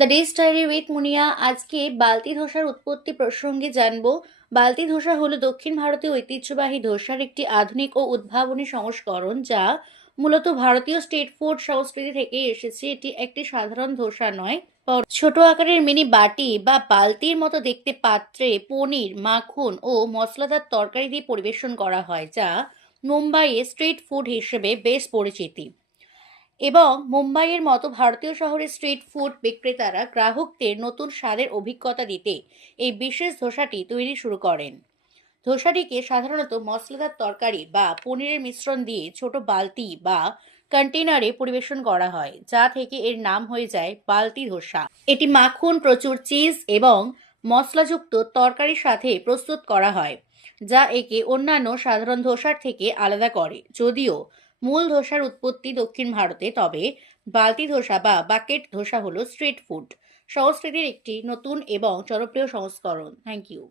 The dish diary with মুনিয়া। আজকে বালতি ধোসার উৎপত্তি প্রসঙ্গে জানবো। বালতি ধোসা হলো দক্ষিণ ভারতীয় ঐতিহ্যবাহী ধোসার একটি আধুনিক ও উদ্ভাবনী সংস্করণ, যা মূলত ভারতীয় স্ট্রিট ফুড সংস্কৃতি থেকে এসেছে। এটি একটি সাধারণ ধোসা নয়, ছোট আকারের মিনি বাটি বা বালতির মতো দেখতে পাত্রে পনির, মাখন ও মশলাদার তরকারি দিয়ে পরিবেশন করা হয়, যা মুম্বাইয়ে স্ট্রিট ফুড হিসেবে বেশ পরিচিতি। এবং মুম্বাইয়ের মতো ভারতীয় শহরের স্ট্রিট ফুড বিক্রেতারা গ্রাহকদের নতুন স্বাদের অভিজ্ঞতা দিতে এই বিশেষ ধোসাটি তৈরি শুরু করেন। ধোসাটিকে সাধারণত মশলাদার তরকারি বা পনিরের মিশ্রণ দিয়ে ছোট বালতি বা কন্টেনারে পরিবেশন করা হয়, যা থেকে এর নাম হয়ে যায় বালতি ধোসা। এটি মাখন, প্রচুর চিজ এবং মশলাযুক্ত তরকারির সাথে প্রস্তুত করা হয়, যা একে অন্যান্য সাধারণ ধোসার থেকে আলাদা করে। যদিও মূল ধোসার উৎপত্তি দক্ষিণ ভারতে, তবে বালতি ধোসা বা বাকেট ধোসা হলো স্ট্রিট ফুড সংস্কৃতির একটি নতুন এবং জনপ্রিয় সংস্করণ। Thank you.